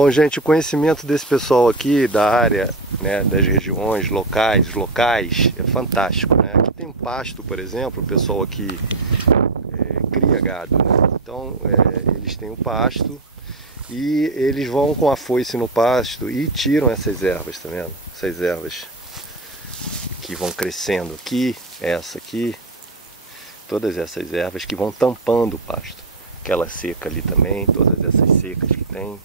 Bom, gente, o conhecimento desse pessoal aqui da área, né, das regiões locais é fantástico, né? Aqui tem um pasto, por exemplo, o pessoal aqui cria gado, né? Então eles têm o pasto e eles vão com a foice no pasto e tiram essas ervas, tá vendo? Essas ervas que vão crescendo aqui, essa aqui, todas essas ervas que vão tampando o pasto. Aquela seca ali também, todas essas secas que tem.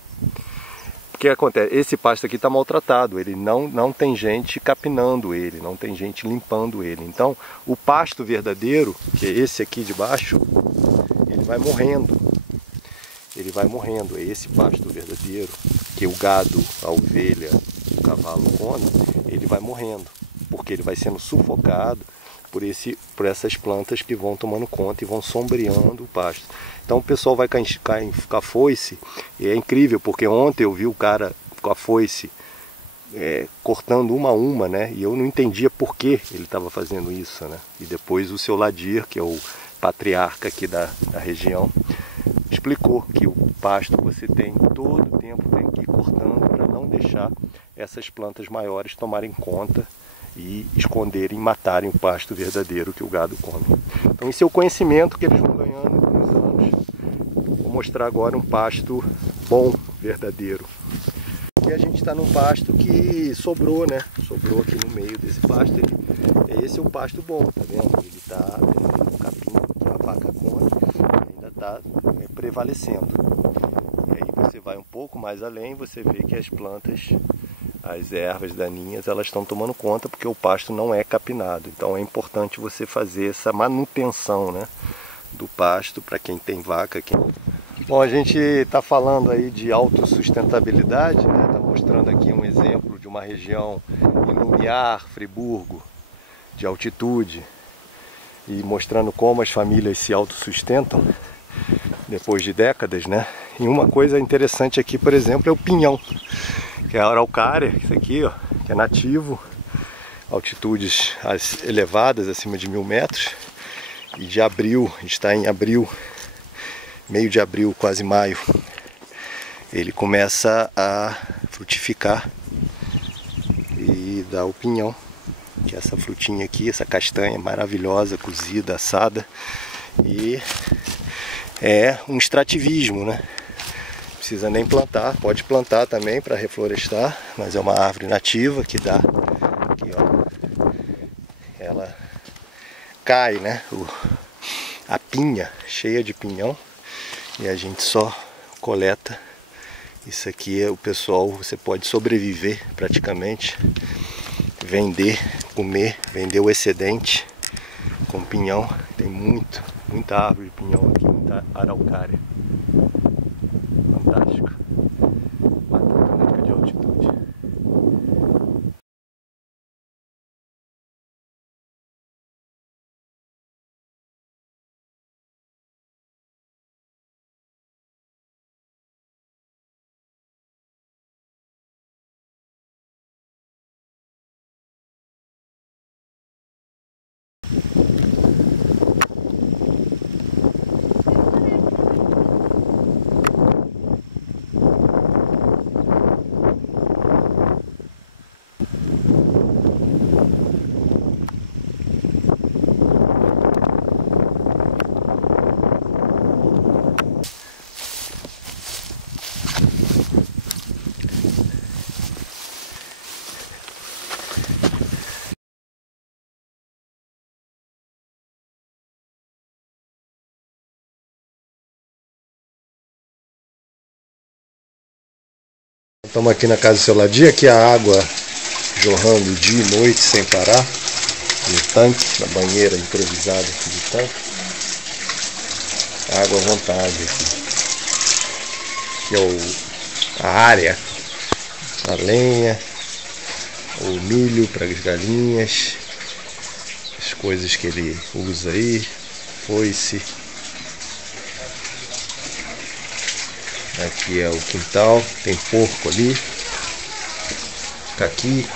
O que acontece? Esse pasto aqui está maltratado, ele não tem gente capinando ele, não tem gente limpando ele. Então, o pasto verdadeiro, que é esse aqui de baixo, ele vai morrendo. Ele vai morrendo. É esse pasto verdadeiro, que o gado, a ovelha, o cavalo come, ele vai morrendo, porque ele vai sendo sufocado por essas plantas que vão tomando conta e vão sombreando o pasto. Então o pessoal vai com a foice, e é incrível, porque ontem eu vi o cara com a foice cortando uma a uma, né? E eu não entendia por que ele estava fazendo isso, né? E depois o seu Ladir, que é o patriarca aqui da região, explicou que o pasto você tem todo o tempo, tem que ir cortando para não deixar essas plantas maiores tomarem conta e esconderem, matarem o pasto verdadeiro que o gado come. Então esse é o conhecimento que eles vão ganhando com os anos. Vou mostrar agora um pasto bom, verdadeiro. Aqui a gente está num pasto que sobrou, né? Sobrou aqui no meio desse pasto. Esse é o pasto bom, tá vendo? Ele está no capim que a vaca come, ainda está prevalecendo. E aí você vai um pouco mais além, você vê que as plantas, as ervas daninhas, elas estão tomando conta porque o pasto não é capinado. Então é importante você fazer essa manutenção, né, do pasto para quem tem vaca. Bom, a gente está falando aí de autossustentabilidade, né? Está mostrando aqui um exemplo de uma região em Lumiar, Friburgo, de altitude, e mostrando como as famílias se autossustentam depois de décadas, né? E uma coisa interessante aqui, por exemplo, é o pinhão, que é a araucária, isso aqui, ó, que é nativo, altitudes elevadas, acima de 1000 metros, e de abril, a gente está em abril, meio de abril, quase maio, ele começa a frutificar e dá o pinhão, que é essa frutinha aqui, essa castanha maravilhosa, cozida, assada, e é um extrativismo, né? Precisa nem plantar, pode plantar também para reflorestar, mas é uma árvore nativa que dá, aqui ó, ela cai, né? A pinha cheia de pinhão, e a gente só coleta. Isso aqui é o pessoal, você pode sobreviver praticamente, vender, comer, vender o excedente com pinhão. Tem muita árvore de pinhão aqui, muita araucária. Fantástico. Mata Atlântica de altitude. Estamos aqui na casa do seu Ladir, aqui a água jorrando dia e noite sem parar, no tanque, na banheira improvisada aqui do tanque. Água à vontade aqui. Aqui é a área, a lenha, o milho para as galinhas, as coisas que ele usa aí, foice. Aqui é o quintal, tem porco ali, caqui,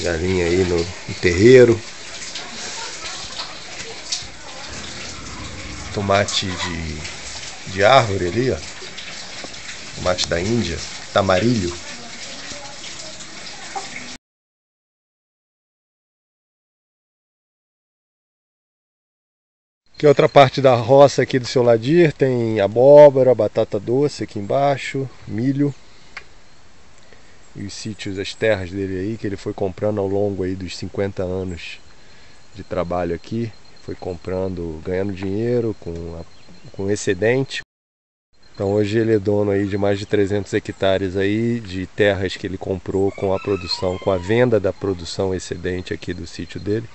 galinha aí no terreiro, tomate de árvore ali, ó, tomate da Índia, tamarilho. Aqui outra parte da roça aqui do seu Ladir, tem abóbora, batata doce aqui embaixo, milho. E os sítios, as terras dele aí, que ele foi comprando ao longo aí dos 50 anos de trabalho aqui. Foi comprando, ganhando dinheiro com excedente. Então hoje ele é dono aí de mais de 300 hectares aí de terras que ele comprou com a produção, com a venda da produção excedente aqui do sítio dele.